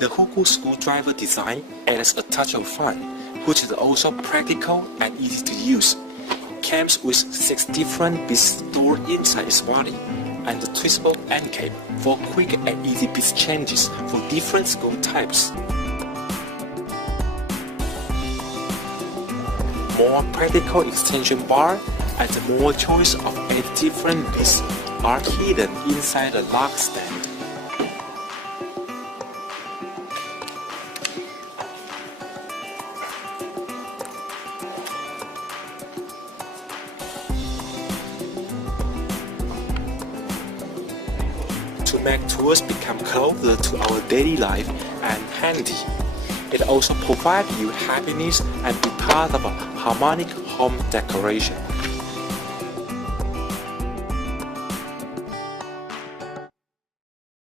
The Huku Screwdriver design adds a touch of fun, which is also practical and easy to use. Comes with 6 different bits stored inside its body, and the twistable end cap for quick and easy bit changes for different screw types. More practical extension bar and more choice of 8 different bits are hidden inside the lock stand. To make tools become closer to our daily life and handy. It also provides you happiness and be part of a harmonic home decoration.